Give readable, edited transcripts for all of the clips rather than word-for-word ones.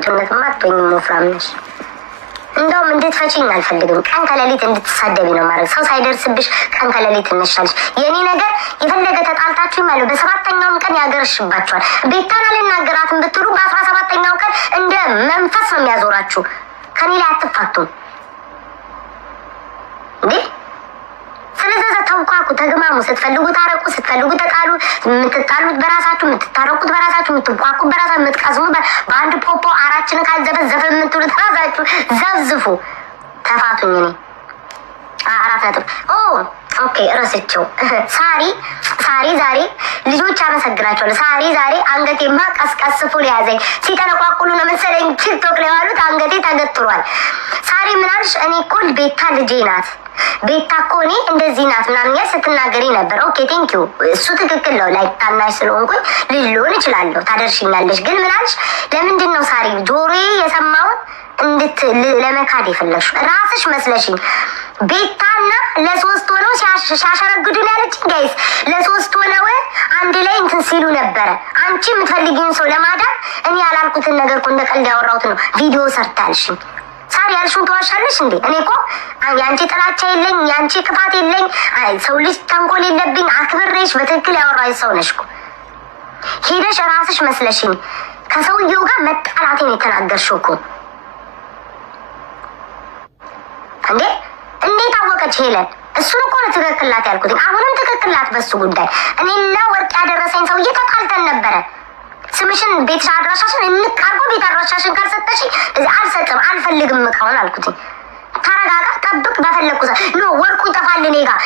ማጥኝ ሙፍራምነሽ እንደውም እንድትፈጪኝ አልፈልግም። ቀን ከሌሊት እንድትሳደቢ ነው ማለት ሰው ሳይደርስብሽ ቀን ከሌሊት ትነሻለሽ። የኔ ነገር የፈለገ ተጣልታችሁ ማለት በሰባተኛውም ቀን ያገረሽባችኋል። ቤታን አልናገራትም ብትሉ በ17ኛው ቀን እንደ መንፈስ ነው የሚያዞራችሁ። ከኔ ላይ አትፋቱም እንዴ? ስለዚህ ተውቋቁ፣ ተግማሙ። ስትፈልጉ ታረቁ፣ ስትፈልጉ ተጣሉ። የምትጣሉት በራሳችሁ፣ የምትታረቁት በራሳችሁ፣ የምትቋቁ በራሳችሁ፣ የምትቀዝሙ በአንድ ፖፖ አራችን ካልዘፈዘፈ የምትሉት ራሳችሁ። ዘብዝፉ፣ ተፋቱኝ። እኔ 4 ነጥብ። ኦኬ ረስቸው። ሳሪ ዛሬ ልጆች አመሰግናቸዋለሁ። ሳሪ ዛሬ አንገቴማ ቀስቀስፎ ሊያዘኝ ሲተነቋቁሉ ነው መሰለኝ ቲክቶክ ላይ ያሉት። አንገቴ ተገትሯል። ሳሪ ምናልሽ? እኔ እኮ ቤታ ልጄ ናት። ቤታ እኮ እኔ እንደዚህ ናት ምናምን ስትናገሪ ነበር። ኦኬ ቴንክ ዩ። እሱ ትክክል ነው። ላይ ታናሽ ስለሆንኩኝ ልጅ ልሆን እችላለሁ። ታደርሽኛለሽ። ግን ምናልሽ? ለምንድን ነው ሳሪ ጆሮዬ የሰማውን ለመካድ የፈለግሽው? ራስሽ መስለሽኝ ቤታና ለ3 ሆነው ሲያሸረግዱ ያለችኝ ጋይስ። ለ3 ሆነው አንድ ላይ እንትን ሲሉ ነበረ። አንቺ የምትፈልጊውን ሰው ለማዳን እኔ ያላልኩትን ነገር እኮ እንደ ቀልድ ያወራሁት ነው። ቪዲዮ ሰርታልሽኝ ሳሪ ያልሽውን ተዋሻለሽ እንዴ? እኔ እኮ የአንቺ ጥላቻ የለኝ፣ የአንቺ ክፋት የለኝ፣ ሰው ልጅ ተንኮል የለብኝ። አክብሬሽ በትክክል ያወራሽ ሰው ነሽ እኮ። ሄደሽ ራስሽ መስለሽኝ ከሰውየው ጋር መጣላቴን የተናገርሽው እኮ እንዴ! እንዴት አወቀች ሄለን? እሱን እኮ ነው ትክክላት ያልኩት። አሁንም ትክክላት በሱ ጉዳይ። እኔና ወርቅ ያደረሰኝ ሰውዬ ተጣልተን ነበረ። ስምሽን ቤት አድራሻሽን እንቃርጎ ቤት አድራሻሽን ካልሰጠሽ አልሰጥም፣ አልፈልግም እቃውን አልኩትኝ። ተረጋጋ፣ ጠብቅ፣ በፈለግኩ ኖ ወርቁ ይጠፋል። እኔ ጋር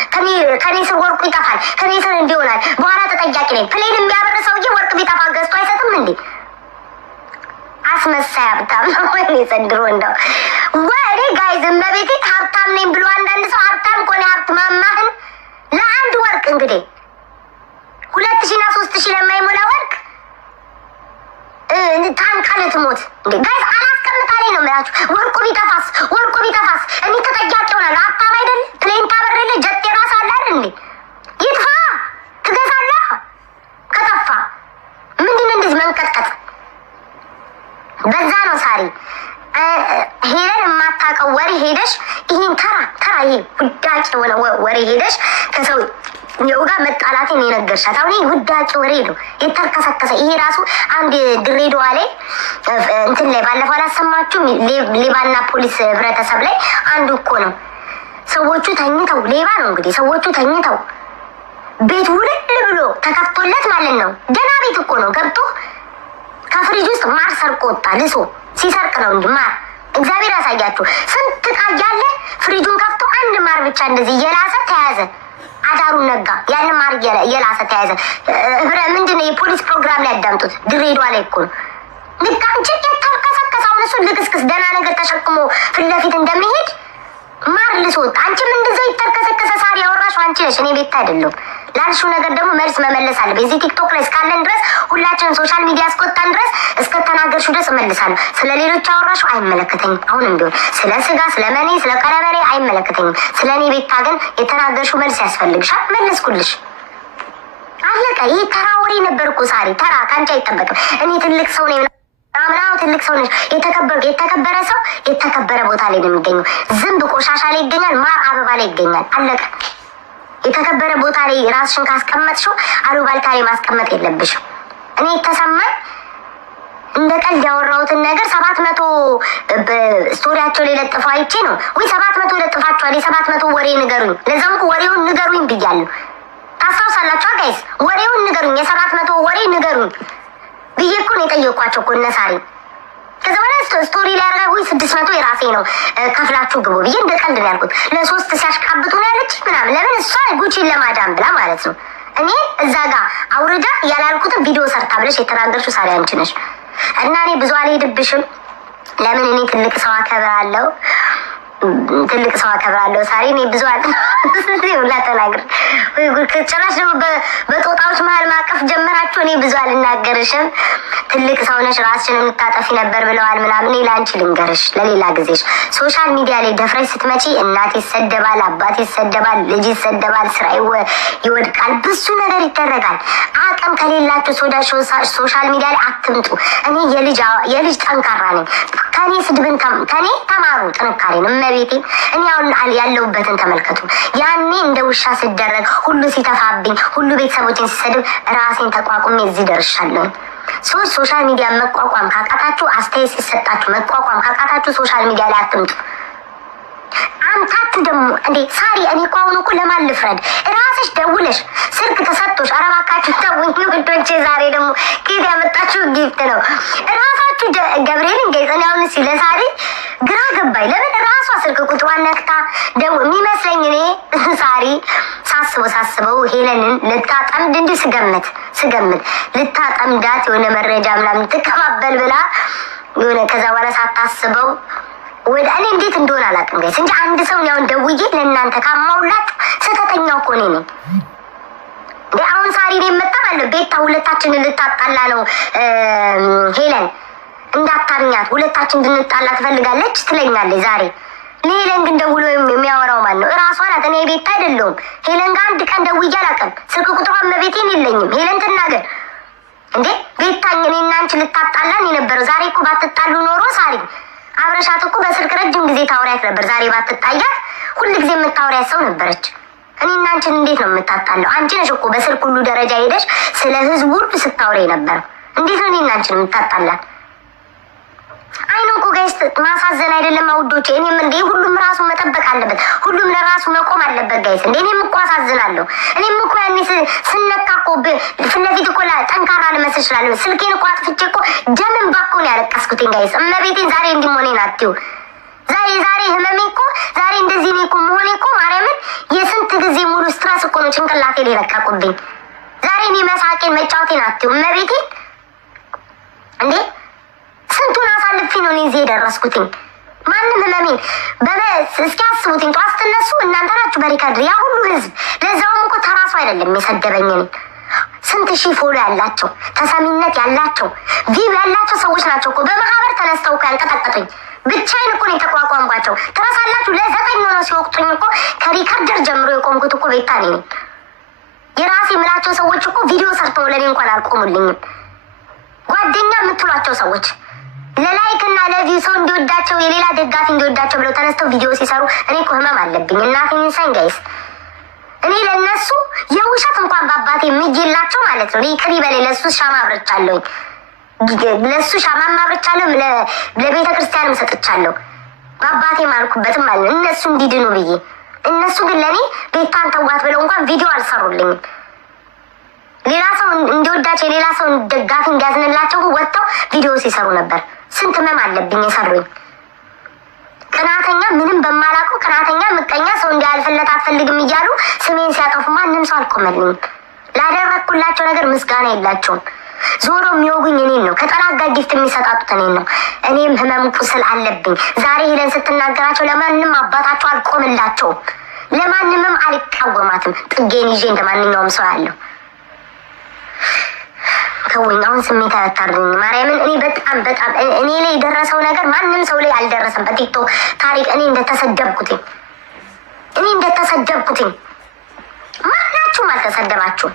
ከኔ ስር ወርቁ ይጠፋል። ከኔ ስር እንዲሆናል በኋላ ተጠያቂ ነኝ። ፕሌን የሚያበር ሰውዬ ወርቅ ቢጠፋ ገዝቶ አይሰጥም እንዴ? አስመሳይ ሀብታም ነው ወይ ዘንድሮ? እንደው ወሬ ጋይዝ እመቤቴ ሀብታም ነኝ ብሎ አንዳንድ ሰው ሀብታም ከሆነ ሀብት ማማህን ለአንድ ወርቅ እንግዲህ 2000 እና 3000 ለማይሞላ ወርቅ ታንቃለት ሞት እንዴ ጋይዝ። አላስቀምጣለኝ ነው የምላችሁ። ወርቁ ቢጠፋስ እኔ ተጠያቂ ሆናለሁ። ሀብታም አይደል? ፕሌን ታበረለ ጀት የራስ አለ አይደል እንዴ? ይጥፋ፣ ትገዛለህ። ከጠፋ ምንድነው እንደዚህ መንቀጥቀጥ? በዛ ነው ሳሪ ሄደን የማታውቀው ወሬ ሄደሽ ይህን ተራ ይሄ ውዳቂ የሆነ ወሬ ሄደሽ ከሰው የውጋ መጣላቴን የነገርሻት። አሁን ይህ ውዳቂ ወሬ ነው የተርከሰከሰ። ይሄ ራሱ አንድ ድሬዳዋ ላይ እንትን ላይ ባለፈው አላሰማችሁም? ሌባና ፖሊስ ህብረተሰብ ላይ አንዱ እኮ ነው። ሰዎቹ ተኝተው ሌባ ነው እንግዲህ ሰዎቹ ተኝተው ቤት ውልል ብሎ ተከፍቶለት ማለት ነው። ገና ቤት እኮ ነው ገብቶ ከፍሪጅ ውስጥ ማር ሰርቆ ወጣ። ልሶ ሲሰርቅ ነው እንጂ ማር እግዚአብሔር ያሳያችሁ። ስንት ዕቃ እያለ ፍሪጁን ከፍቶ አንድ ማር ብቻ እንደዚህ እየላሰ ተያዘ። አዳሩን ነጋ። ያንን ማር እየላሰ ተያዘ። ምንድነው የፖሊስ ፕሮግራም ላይ ያዳምጡት። ድሬዳዋ ላይ እኮ ነው። ልክ አንቺ የተርከሰከሰውን እሱ ልክስክስ ደህና ነገር ተሸክሞ ፊት ለፊት እንደሚሄድ ማር ልሶ ወጣ። አንቺም እንደዛው የተርከሰከሰ ሳሪ ያወራሽው አንቺ ነሽ፣ እኔ ቤት አይደለም። ላልሽው ነገር ደግሞ መልስ መመለስ አለ። በዚህ ቲክቶክ ላይ እስካለን ድረስ ሁላችንም ሶሻል ሚዲያ እስከወጣን ድረስ እስከተናገርሽው ድረስ እመልሳለሁ። ስለ ሌሎች አወራሽው አይመለከተኝም። አሁንም ቢሆን ስለ ስጋ፣ ስለ መኔ፣ ስለ ቀለበሬ አይመለከተኝም። ስለ እኔ ቤታ ግን የተናገርሽው መልስ ያስፈልግሻል። መለስኩልሽ። አለቀ። ይህ ተራ ወሬ ነበር እኮ ሳሪ። ተራ ከአንቺ አይጠበቅም። እኔ ትልቅ ሰው ነኝ ምናምን። ትልቅ ሰው ነች። የተከበረ ሰው የተከበረ ቦታ ላይ ነው የሚገኘው። ዝንብ ቆሻሻ ላይ ይገኛል፣ ማር አበባ ላይ ይገኛል። አለቀ። የተከበረ ቦታ ላይ ራስሽን ካስቀመጥሽው አሉባልታ ላይ ማስቀመጥ የለብሽም። እኔ የተሰማኝ እንደ ቀልድ ያወራሁትን ነገር 700 ስቶሪያቸው ላይ ለጥፎ አይቼ ነው ወይ 700 ለጥፋችኋል። 700 ወሬ ንገሩኝ። ለዛም እኮ ወሬውን ንገሩኝ ብያለሁ። ታስታውሳላችሁ ጋይስ? ወሬውን ንገሩኝ፣ 700 ወሬ ንገሩኝ ብዬ እኮ ነው የጠየኳቸው እኮ እነ ሳሪ። ከዛ በኋላ ስቶሪ ላይ ያደረጋ ወይ 600 የራሴ ነው ከፍላችሁ ግቡ ብዬ እንደ ቀልድ ነው ያልኩት። ለ3 ሲያሽቃብጡ ነው ያለች ምናምን። ለምን እሷ ጉቺን ለማዳን ብላ ማለት ነው። እኔ እዛ ጋር አውርዳ ያላልኩትን ቪዲዮ ሰርታ ብለሽ የተናገርሽው ሳሪ አንቺ ነሽ። እና እኔ ብዙ አልሄድብሽም። ለምን እኔ ትልቅ ሰው አከብራለሁ። ትልቅ ሰው አከብራለሁ። ሳሪ እኔ ብዙ ሁላ ተናግር ወይ ጭራሽ ደግሞ በጦጣዎች መሀል ማቀፍ ጀመራችሁ። እኔ ብዙ አልናገርሽም። ትልቅ ሰው ነሽ፣ ራስሽን የምታጠፊ ነበር ብለዋል ምናምን። እኔ ለአንቺ ልንገርሽ ለሌላ ጊዜሽ። ሶሻል ሚዲያ ላይ ደፍረሽ ስትመጪ እናት ይሰደባል፣ አባት ይሰደባል፣ ልጅ ይሰደባል፣ ስራ ይወድቃል፣ ብዙ ነገር ይደረጋል። አቅም ከሌላችሁ ሶሻል ሚዲያ ላይ አትምጡ። እኔ የልጅ ጠንካራ ነኝ። ከኔ ስድብን ከኔ ተማሩ ጥንካሬን እመቤቴ። እኔ አሁን ያለሁበትን ተመልከቱ። ያኔ እንደ ውሻ ስደረግ ሁሉ ሲተፋብኝ፣ ሁሉ ቤተሰቦችን ሲሰድብ ራሴን ተቋቁሜ እዚህ ደርሻለሁ። ሶሻል ሚዲያ መቋቋም ካቃታችሁ፣ አስተያየት ሲሰጣችሁ መቋቋም ካቃታችሁ ሶሻል ሚዲያ ላይ አትምጡ። አንታት ደግሞ እንዴ ሳሪ፣ እኔ እኮ አሁን እኮ ለማን ልፍረድ? ራስሽ ደውለሽ ስልክ ተሰጥቶሽ አረባካችሁ ተውኝ ውዶቼ። ዛሬ ደግሞ ከየት ያመጣችሁ ጊፍት ነው? ራሳችሁ ገብርኤልን ገይጸን ያሁን ሲለ ሳሪ ግራ ገባኝ። ለምን ራሷ ስልክ ቁጥሯን ነክታ ደግሞ የሚመስለኝ እኔ ሳሪ ሳስበው ሄለንን ልታጠምድ እንዲህ ስገምት ልታጠምዳት የሆነ መረጃ ምናምን ትቀባበል ብላ የሆነ ከዛ በኋላ ሳታስበው ወደ እኔ እንዴት እንደሆነ አላውቅም ጋይስ እንጂ አንድ ሰው ያውን ደውዬ ለእናንተ ካማውላችሁ ስህተተኛው እኮ እኔ ነኝ። አሁን ሳሪ እኔ መጣሁ ቤታ ሁለታችንን ልታጣላ ነው ሄለን እንዳታርኛት ሁለታችን እንድንጣላ ትፈልጋለች ትለኛለች ዛሬ። ሄለን ግን ደውሎ የሚያወራው ማን ነው? እራሷ ናት። እኔ ቤታ አይደለሁም። ሄለን ጋር አንድ ቀን ደውዬ አላውቅም። ስልክ ቁጥሯን መቤቴን የለኝም። ሄለን ትናገር እንዴ ቤታኝ እኔና አንቺ ልታጣላን የነበረው ዛሬ እኮ ባትጣሉ ኖሮ ሳሪ አብረሻት እኮ በስልክ ረጅም ጊዜ ታወሪያት ነበር። ዛሬ ባትጣያት ሁልጊዜ የምታወሪያት ሰው ነበረች። እኔና አንቺን እንዴት ነው የምታጣለው? አንቺ ነሽ እኮ በስልክ ሁሉ ደረጃ ሄደሽ ስለ ህዝቡ ሁሉ ስታወሪ ነበረው። እንዴት ነው እኔና አንቺን የምታጣላት? አይኑ እኮ ጋይስ ማሳዘን አይደለም ውዶቼ። እኔም እንዴ ሁሉም ራሱ መጠበቅ አለበት፣ ሁሉም ለራሱ መቆም አለበት ጋይስ። እንዴ እኔም እኮ አሳዝናለሁ። እኔም እኮ ያኔ ስነካ እኮ ፊት ለፊት እኮ ጠንካራ ልመስል እችላለሁ። ስልኬን እኮ አጥፍቼ እኮ ደምን ባኮ ነው ያለቀስኩትኝ ጋይስ። እመቤቴን ዛሬ እንዲሞኔን አትዩ። ዛሬ ህመሜ እኮ ዛሬ እንደዚህ እኔ እኮ መሆኔ እኮ ማርያምን የስንት ጊዜ ሙሉ ስትረስ እኮ ነው ጭንቅላቴ ላይ ለቀቁብኝ። ዛሬ እኔ መሳቄን መጫወቴን አትዩ እመቤቴን። እንዴ ስንቱን አሳልፌ ነው እዚህ የደረስኩትኝ። ማንም ህመሜን እስኪ አስቡትኝ። ጠዋት ስትነሱ እናንተ ናችሁ በሪካርድ ያ ሁሉ ህዝብ፣ ለዛውም እኮ ተራሱ አይደለም የሰደበኝ። ስንት ሺህ ፎሎ ያላቸው ተሰሚነት ያላቸው ቪው ያላቸው ሰዎች ናቸው እኮ በማህበር ተነስተው እኮ ያንቀጠቀጡኝ። ብቻዬን እኮ ነው የተቋቋምኳቸው። ተረሳላችሁ? ለ9 ሆነው ሲወቅጡኝ እኮ ከሪካርደር ጀምሮ የቆምኩት እኮ ቤታ ነኝ። የራሴ የምላቸው ሰዎች እኮ ቪዲዮ ሰርተው ለእኔ እንኳን አልቆሙልኝም። ጓደኛ የምትሏቸው ሰዎች ለላይክ እና ለቪው ሰው እንዲወዳቸው የሌላ ደጋፊ እንዲወዳቸው ብለው ተነስተው ቪዲዮ ሲሰሩ እኔ እኮ ህመም አለብኝ። እናቴን ሳይን ጋይስ እኔ ለነሱ የውሸት እንኳን በአባቴ የምይላቸው ማለት ነው። ይቅር ይበል ለሱ ሻማ አብርቻለሁ፣ ለሱ ሻማ አብርቻለሁ፣ ለቤተ ክርስቲያንም ሰጥቻለሁ። በአባቴ ማልኩበትም ማለት ነው እነሱ እንዲድኑ ብዬ። እነሱ ግን ለእኔ ቤታን ተዋት ብለው እንኳን ቪዲዮ አልሰሩልኝም። ሌላ ሰው እንዲወዳቸው የሌላ ሰው ደጋፊ እንዲያዝንላቸው ወጥተው ቪዲዮ ሲሰሩ ነበር። ስንት ህመም አለብኝ የሰሩኝ። ቅናተኛ፣ ምንም በማላውቀው ቅናተኛ፣ ምቀኛ፣ ሰው እንዲያልፍለት አትፈልግም እያሉ ስሜን ሲያጠፉ ማንም ሰው አልቆመልኝም። ላደረግኩላቸው ነገር ምስጋና የላቸውም። ዞሮ የሚወጉኝ እኔን ነው። ከጠላት ጋር ጊፍት የሚሰጣጡት እኔን ነው። እኔም ህመም ቁስል አለብኝ። ዛሬ ሄለን ስትናገራቸው ለማንም አባታቸው አልቆምላቸውም። ለማንምም አልቃወማትም። ጥጌን ይዤ እንደ ማንኛውም ሰው ያለው ከወኝ አሁን ስሜት አያታርጉኝ ማርያምን። እኔ በጣም እኔ ላይ የደረሰው ነገር ማንም ሰው ላይ አልደረሰም። በቲክቶክ ታሪክ እኔ እንደተሰደብኩትኝ ማናችሁም አልተሰደባችሁም።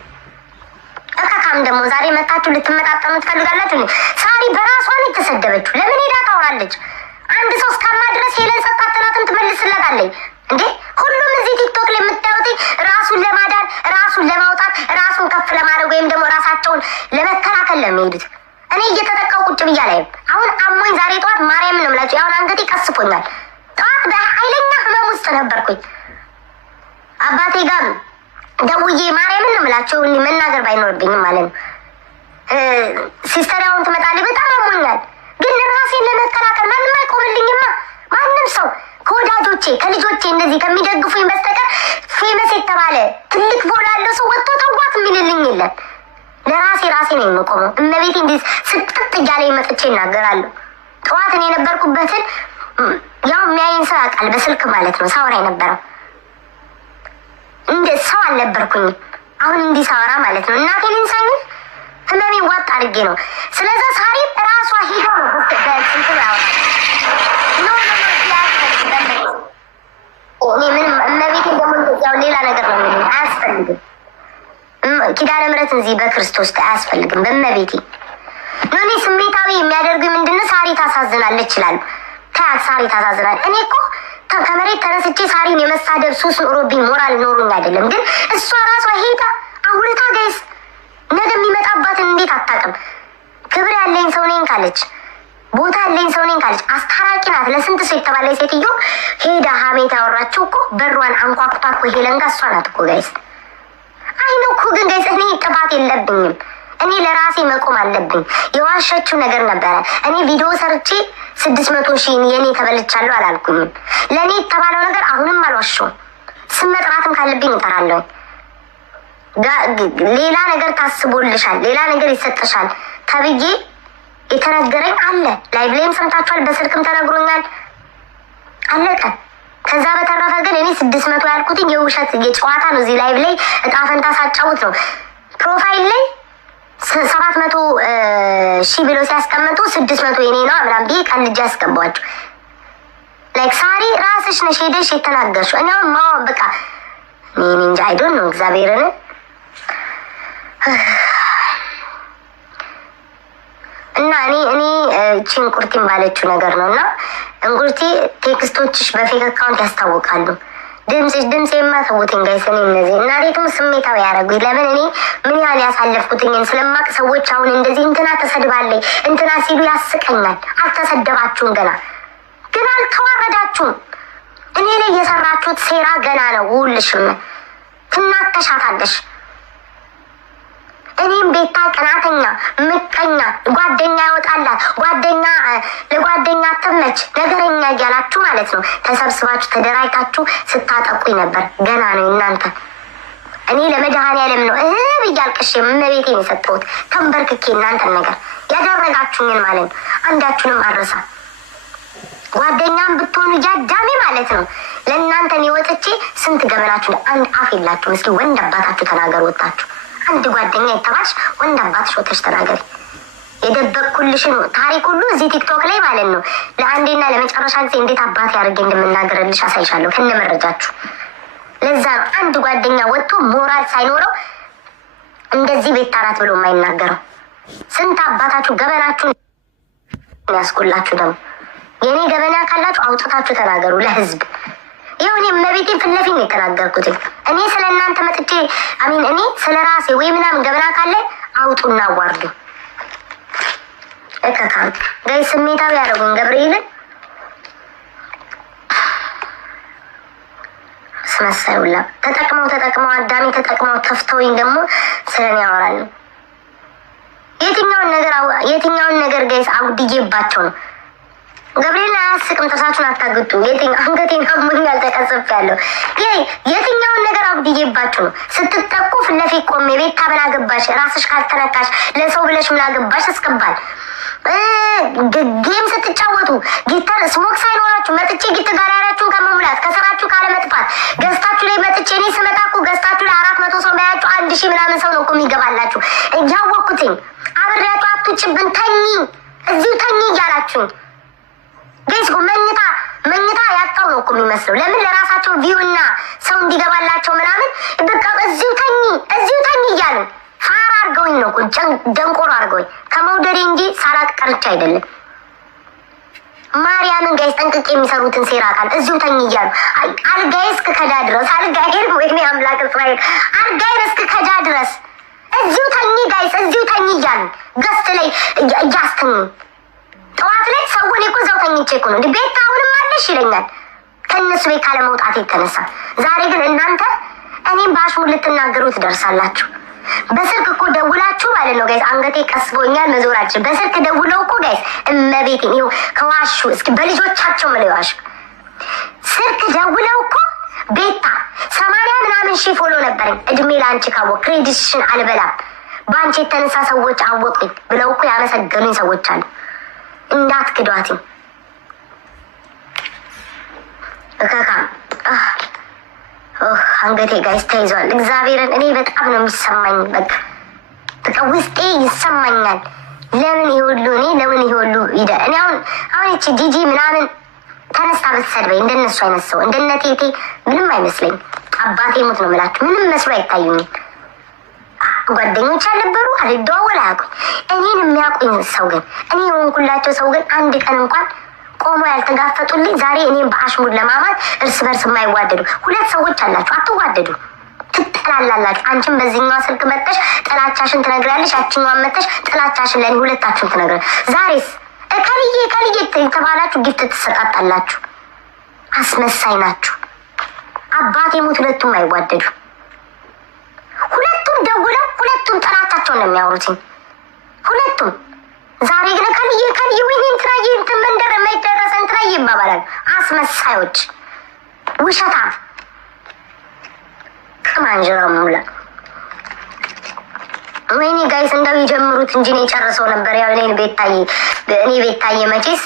እካካም ደግሞ ዛሬ መታችሁ ልትመጣጠኑ ትፈልጋላችሁ። ሳሪ በራሷ ነው የተሰደበችው። ለምን ሄዳ ታወራለች? አንድ ሰው እስካማ ድረስ ሄለን ሰጣትናትን ትመልስለታለች እንዴ? ሁሉም እዚህ ቲክቶክ ላይ የምታዩት ራሱን ለማዳን ራሱን ለማውጣት ራሱን ከፍ ለማድረግ ወይም ደግሞ ራሳቸውን ለመከላከል ለሚሄዱት። እኔ እየተጠቃው ቁጭ ብያ ላይ አሁን አሞኝ ዛሬ ጠዋት ማርያም ነው የምላቸው። አሁን አንገቴ ቀስፎኛል። ጠዋት በኃይለኛ ህመም ውስጥ ነበርኩኝ። አባቴ ጋር ደውዬ ማርያምን ነው የምላቸው። መናገር ባይኖርብኝም ማለት ነው። ሲስተር አሁን ትመጣለች። በጣም አሞኛል፣ ግን ራሴን ለመከላከል ማንም አይቆምልኝማ። ማንም ሰው ከወዳጆቼ ከልጆቼ እንደዚህ ከሚደግፉኝ በስተቀር ፌመስ የተባለ ትልቅ ፎሎ ያለው ሰው ወጥቶ ተዋት የሚልልኝ የለም። ለራሴ ነው የምቆመው። እመቤቴ እንዲህ ስጥጥ እያለ መጥቼ እናገራለሁ። ጠዋትን የነበርኩበትን ያው የሚያይን ሰው ያውቃል። በስልክ ማለት ነው ሳወራ የነበረው እንደ ሰው አልነበርኩኝም። አሁን እንዲህ ሳወራ ማለት ነው እናቴ ልንሳኝ ህመሜ ዋጥ አድርጌ ነው። ስለዛ ሳሪ ራሷ ሄዶ ነው በስልክ ያወራ እኔ ምንም እመቤቴ ደግሞ ያው ሌላ ነገር ነው የሚሉኝ። አያስፈልግም ኪዳነ ምሕረት እዚህ በክርስቶስ አያስፈልግም። በእመቤቴ እኔ ስሜታዊ የሚያደርጉኝ ምንድነው ሳሪ ታሳዝናለች ይችላሉ። ታያት ሳሪ ታሳዝናል። እኔ እኮ ከመሬት ተነስቼ ሳሪን የመሳደብ ሱስ ኖሮብኝ ሞራል ኖሮኝ አይደለም። ግን እሷ ራሷ ሄዳ አውርታ ጋይስ ነገ የሚመጣባትን እንዴት አታውቅም? ክብር ያለኝ ሰው ነኝ ካለች ቦታ ያለኝ ሰው ነኝ ካለች አስታራቂ ናት። ለስንት ሰው የተባለ ሴትዮ ሄዳ ሀሜት ያወራችው እኮ በሯን አንኳኩታ እኮ ሄለን ጋር እሷ ናት እኮ ጋይስ። አይነው እኮ ግን ጋይስ እኔ ጥፋት የለብኝም። እኔ ለራሴ መቆም አለብኝ። የዋሸችው ነገር ነበረ። እኔ ቪዲዮ ሰርቼ 600,000 የኔ ተበልቻለሁ አላልኩኝም። ለእኔ የተባለው ነገር አሁንም አልዋሸውም። ስም መጥራትም ካለብኝ እጠራለሁ። ሌላ ነገር ታስቦልሻል፣ ሌላ ነገር ይሰጥሻል ተብዬ የተነገረኝ አለ። ላይቭ ላይም ሰምታችኋል፣ በስልክም ተነግሮኛል። አለቀ። ከዛ በተረፈ ግን እኔ 600 ያልኩትኝ የውሸት የጨዋታ ነው። እዚህ ላይቭ ላይ እጣ ፈንታ ሳጫውት ነው። ፕሮፋይል ላይ 700,000 ብሎ ሲያስቀምጡ 600 የኔ ነው ምናምን ብዬ ቀልጄ ያስገባቸው። ላይክ ሳሪ ራስሽ ነሽ ሄደሽ የተናገርሽው። እኔ አሁን በቃ እኔ እንጃ አይዶን ነው እግዚአብሔርን እና እኔ ቺን ቁርቲን ባለችው ነገር ነው። እና እንቁርቲ ቴክስቶችሽ በፌክ አካውንት ያስታውቃሉ። ድምፅ የማተውትኝ ጋይሰኔ እነዚህ እናቴቱም ስሜታዊ ያደረጉኝ። ለምን እኔ ምን ያህል ያሳለፍኩትኝን ስለማቅ ሰዎች አሁን እንደዚህ እንትና ተሰድባለኝ እንትና ሲሉ ያስቀኛል። አልተሰደባችሁም፣ ግን አልተዋረዳችሁም። እኔ ላይ የሰራችሁት ሴራ ገና ነው። ውልሽም ትናከሻታለሽ። እኔም ቤታ ቅናተኛ፣ ምቀኛ፣ ጓደኛ ይወጣላት ጓደኛ ለጓደኛ ትመች ነገረኛ እያላችሁ ማለት ነው ተሰብስባችሁ ተደራጅታችሁ ስታጠቁኝ ነበር። ገና ነው እናንተ። እኔ ለመድኃኔዓለም ነው ብያልቅሽ እመቤቴን የሰጠሁት ተንበርክኬ እናንተን ነገር ያደረጋችሁኝን ማለት ነው። አንዳችሁንም አረሳ። ጓደኛም ብትሆኑ እያዳሜ ማለት ነው ለእናንተን የወጥቼ ስንት ገበናችሁ። አንድ አፍ የላችሁም። እስኪ ወንድ አባታችሁ ተናገሩ ወጣችሁ። አንድ ጓደኛ የተባልሽ ወንድ አባትሽ ወጥተሽ ተናገሪ። የደበቅኩልሽን ታሪክ ሁሉ እዚህ ቲክቶክ ላይ ማለት ነው ለአንዴና ለመጨረሻ ጊዜ እንዴት አባት ያደርገ እንደምናገርልሽ አሳይሻለሁ ከነ መረጃችሁ። ለዛ ነው አንድ ጓደኛ ወጥቶ ሞራል ሳይኖረው እንደዚህ ቤት ታራት ብሎ የማይናገረው። ስንት አባታችሁ ገበናችሁን ያስኩላችሁ። ደግሞ የእኔ ገበና ካላችሁ አውጥታችሁ ተናገሩ ለህዝብ። ይኸው እኔ እመቤቴን ፊት ለፊት ነው የተናገርኩት። እኔ ስለ እናንተ መጥቼ እኔ ስለ ራሴ ወይ ምናምን ገበና ካለ አውጡና አዋርዱ። እከካም ጋይ ስሜታዊ ያደረጉን ገብርኤልን ስመሳዩላ ተጠቅመው አዳሚ ተጠቅመው ተፍተውኝ ደግሞ ስለኔ ያወራሉ። የትኛውን ነገር ጋይስ አጉድዬባቸው ነው። ገብርኤል አያስቅም። ተሳቹን አታግጡ። አንገቴን አሞኛል ተቀጽፍ ያለው የትኛውን ነገር አጉድዬባችሁ ነው። ስትጠቁ ፊት ለፊት ቆሜ ቤታ ምን አገባሽ ራስሽ ካልተነካሽ ለሰው ብለሽ ምን አገባሽ እስከባል ጌም ስትጫወቱ ጊታር ስሞክ ሳይኖራችሁ መጥቼ ጊት ጋራራችሁን ከመሙላት ከስራችሁ ካለመጥፋት ገዝታችሁ ላይ መጥቼ እኔ ስመጣ እኮ ገዝታችሁ ላይ 400 ሰው ባያችሁ 1000 ምናምን ሰው ነው እኮ የሚገባላችሁ። እያወቅኩትኝ አብሬያችሁ አትውጭብን ተኝ እዚሁ ተኝ እያላችሁኝ ገይስ መኝታ ያጣው ነው እኮ የሚመስለው። ለምን ለራሳቸው ቪው እና ሰው እንዲገባላቸው ምናምን በቃ እዚሁ ተኝ እያሉ ፋራ አርገውኝ ነው እኮ ደንቆሮ አርገውኝ ከመውደሬ እንጂ ሳላቅ ቀርቻ አይደለም። ማርያምን ጋይስ ጠንቅቄ የሚሰሩትን ሴራ ቃል እዚሁ ተኝ እያሉ አልጋዬ እስክከዳ ድረስ አልጋዬን ወይኔ አምላክ እስራኤል አልጋዬን እስክከዳ ድረስ እዚሁ ተኝ ጋይስ እዚሁ ተኝ እያሉ ገስት ላይ እያስተኙ ጠዋት ላይ ሰውን እኮ እዛው ተኝቼ እኮ ነው ቤት አሁንም አለሽ ይለኛል ከእነሱ ቤት ካለመውጣት የተነሳ። ዛሬ ግን እናንተ እኔም በአሽሙር ልትናገሩ ትደርሳላችሁ። በስልክ እኮ ደውላችሁ ማለት ነው ጋይስ አንገቴ ቀስቦኛል መዞራችን። በስልክ ደውለው እኮ ጋይስ እመቤቴን ይኸው ከዋሹ እስኪ በልጆቻቸው ምን ይዋሹ። ስልክ ደውለው እኮ ቤታ 80 ምናምን ሺህ ፎሎ ነበረኝ እድሜ ለአንቺ ካወቅ ክሬዲትሽን አልበላም በአንቺ የተነሳ ሰዎች አወቁኝ ብለው እኮ ያመሰገኑኝ ሰዎች አሉ። እንዳትክዷትኝ እካካ አንገቴ ጋይስ ተይዟል። እግዚአብሔርን እኔ በጣም ነው የሚሰማኝ። በቃ ውስጤ ይሰማኛል። ለምን ይሁሉ እኔ ለምን ይሁሉ ይደ እኔ አሁን እቺ ጂጂ ምናምን ተነስታ ብትሰድበኝ እንደነሱ አይነት ሰው እንደነ ቴቴ ምንም አይመስለኝ። አባቴ ሞት ነው የምላችሁ። ምንም መስሎ አይታዩኝም። ጓደኞች አልነበሩ አልደዋወል አያውቁኝ። እኔን የሚያውቁኝ ሰው ግን እኔ የሆንኩላቸው ሰው ግን አንድ ቀን እንኳን ቆሞ ያልተጋፈጡልኝ ዛሬ እኔም በአሽሙር ለማማት እርስ በርስ የማይዋደዱ ሁለት ሰዎች አላችሁ። አትዋደዱ፣ ትጠላላላችሁ። አንቺን በዚህኛው ስልክ መጠሽ ጥላቻሽን ትነግራለሽ፣ ያችኛዋን መጠሽ ጥላቻሽን ለእኔ ሁለታችሁን ትነግራለች። ዛሬስ ከልዬ የተባላችሁ ጊፍት ትሰጣጣላችሁ። አስመሳይ ናችሁ። አባቴ ሞት ሁለቱም አይዋደዱ። ሁለቱም ደውለው ሁለቱም ጥላቻቸውን ነው የሚያወሩትኝ። ሁለቱም ዛሬ ግን ከልዬ ወይኔ እንትናዬ እንትን መንደር የማይደረሰ እንትናዬ ይባባላሉ። አስመሳዮች፣ ውሸታም ከማንጀራ ሙላ። ወይኔ ጋይስ እንደው ይጀምሩት እንጂ እኔ ጨርሰው ነበር። ያው እኔ ቤታዬ መቼስ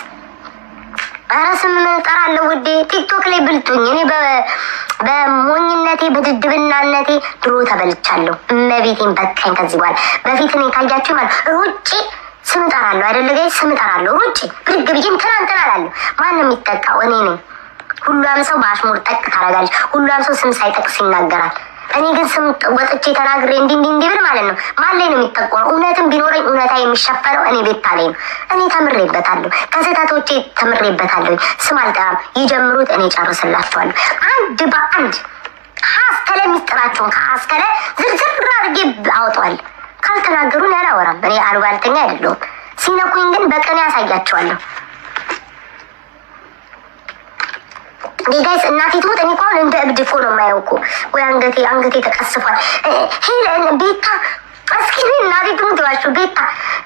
ኧረ ስም እጠራለሁ ውዴ። ቲክቶክ ላይ ብልጡኝ። እኔ በሞኝነቴ በድድብናነቴ ድሮ ተበልቻለሁ። እመቤቴን በቃኝ። ከዚህ በኋላ በፊት እኔ ካያችሁ ማለት ሩጬ ስም እጠራለሁ አይደለ ጋይስ? ስም እጠራለሁ ሩጬ ብድግ ብዬ እንትን አላለሁ። ማንም የሚጠቃው እኔ ነኝ። ሁሉም ሰው በአሽሙር ጠቅ ታደርጋለች። ሁሉም ሰው ስም ሳይጠቅስ ይናገራል። እኔ ግን ስም ወጥቼ ተናግሬ እንዲህ ብል ማለት ነው ማን ላይ ነው የሚጠቆረው? እውነትም ቢኖረኝ እውነታ የሚሸፈነው እኔ ቤታ ላይ ነው። እኔ ተምሬበታለሁ፣ ከስህተቶቼ ተምሬበታለሁ። ስም አልጠራም። ይጀምሩት፣ እኔ ጨርስላቸዋለሁ። አንድ በአንድ ሀስከለ ሚስጥራቸውን ከሀስከለ ዝርዝር አድርጌ አወጣዋለሁ። ካልተናገሩን ያላወራም። እኔ አሉባልተኛ አይደለሁም። ሲነኩኝ ግን በቀን ያሳያቸዋለሁ። ጋይስ እናቴ ትሙት። እኔ እኮ አሁን እንደ እብድ እኮ ነው የማየው እኮ። ወይ አንገቴ ተቀስፏል። ሄለን ቤታ እስኪ እናቴ ትሙት ይዋቸው ቤታ።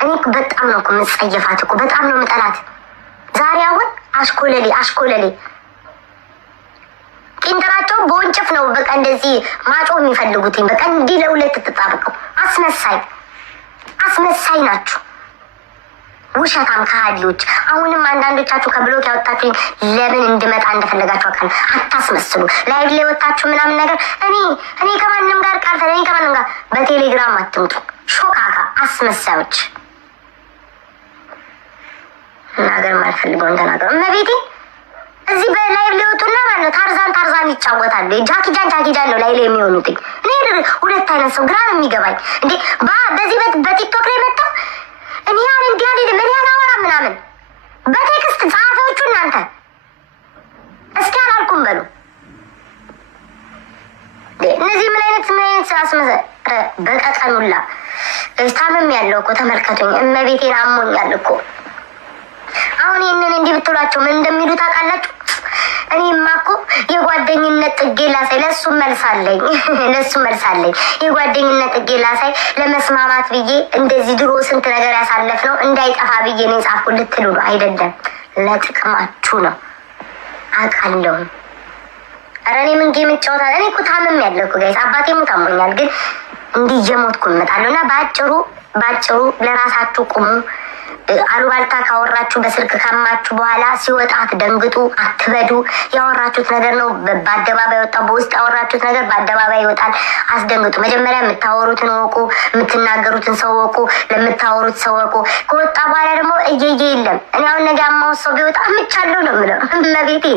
እኔ በጣም ነው እኮ የምጸየፋት እኮ በጣም ነው የምጠላት። ዛሬ አሁን አሽኮለሌ ቂንጥራቸው በወንጭፍ ነው በቃ እንደዚህ ማጮ የሚፈልጉትኝ። በቃ እንዲህ ለሁለት ትጣብቀው። አስመሳይ ናችሁ፣ ውሸታም ከሃዲዎች። አሁንም አንዳንዶቻችሁ ከብሎክ ያወጣችሁ ለምን እንድመጣ እንደፈለጋችሁ አካል አታስመስሉ። ላይቭ ላይ ወጣችሁ ምናምን ነገር እኔ ከማንም ጋር እኔ ከማንም ጋር በቴሌግራም አትምጡ። ሾካካ አስመሳዮች። ነገር ማልፈልገውን ተናገሩ። እመቤቴ እዚህ በላይቭ ሊወጡና ማለት ነው ታርዛን ይጫወታሉ። ጃኪጃን ነው ላይ የሚሆኑት። እኔ ሁለት አይነት ሰው ግራ ነው የሚገባኝ። እንዴ በዚህ በቲክቶክ ላይ መጣው እኔ ያን እንዲያል ምን ያላወራ ምናምን በቴክስት ጸሐፊዎቹ እናንተ እስኪ አላልኩም በሉ። እነዚህ ምን አይነት አስመሰ በቀቀኑላ ታምም ያለው እኮ ተመልከቱኝ። እመቤቴን አሞኛል እኮ። አሁን ይህንን እንዲህ ብትሏቸው ምን እንደሚሉ ታውቃላችሁ? እኔማ እኮ የጓደኝነት ጥጌ ላሳይ ለሱ መልሳለኝ። የጓደኝነት ጥጌ ላሳይ ለመስማማት ብዬ እንደዚህ ድሮ ስንት ነገር ያሳለፍነው እንዳይጠፋ ብዬ ነው የጻፍኩ ልትሉ ነው አይደለም? ለጥቅማችሁ ነው አውቃለሁ። ኧረ እኔ ምን ጌም እጫወታለሁ? እኔ እኮ ታምም ያለው እኮ ጋይስ፣ አባቴ ሞት አሞኛል። ግን እንዲህ እየሞትኩ እመጣለሁ። እና በአጭሩ ለራሳችሁ ቁሙ። አሉባልታ ካወራችሁ በስልክ ካማችሁ በኋላ ሲወጣ አትደንግጡ፣ አትበዱ። ያወራችሁት ነገር ነው በአደባባይ ወጣ። በውስጥ ያወራችሁት ነገር በአደባባይ ይወጣል። አስደንግጡ። መጀመሪያ የምታወሩትን ወቁ፣ የምትናገሩትን ሰው ወቁ፣ ለምታወሩት ሰው ወቁ። ከወጣ በኋላ ደግሞ እየየ የለም። እኔ አሁን ነገ አማውት ሰው ቢወጣ አምቻለሁ ነው የምለው። እመቤቴ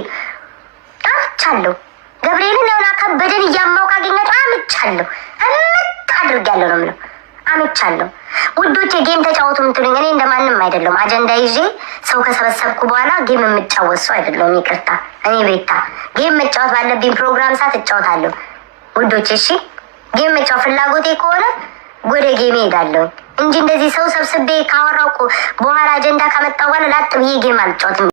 አምቻለሁ። ገብርኤልን የሆነ ከበደን እያማው ካገኛቸው አምቻለሁ፣ እምት አድርጊያለሁ ነው የምለው። አምቻለሁ ውዶቼ። ጌም ተጫወቱ ምትሉኝ እኔ እንደማንም አይደለም። አጀንዳ ይዤ ሰው ከሰበሰብኩ በኋላ ጌም የምጫወት ሰው አይደለም። ይቅርታ። እኔ ቤታ ጌም መጫወት ባለብኝ ፕሮግራም ሰዓት እጫወታለሁ ውዶቼ። እሺ ጌም መጫወት ፍላጎቴ ከሆነ ወደ ጌም ሄዳለሁ እንጂ እንደዚህ ሰው ሰብስቤ ካወራው በኋላ አጀንዳ ካመጣ በኋላ ላጥ ብዬ ጌም አልጫወትም።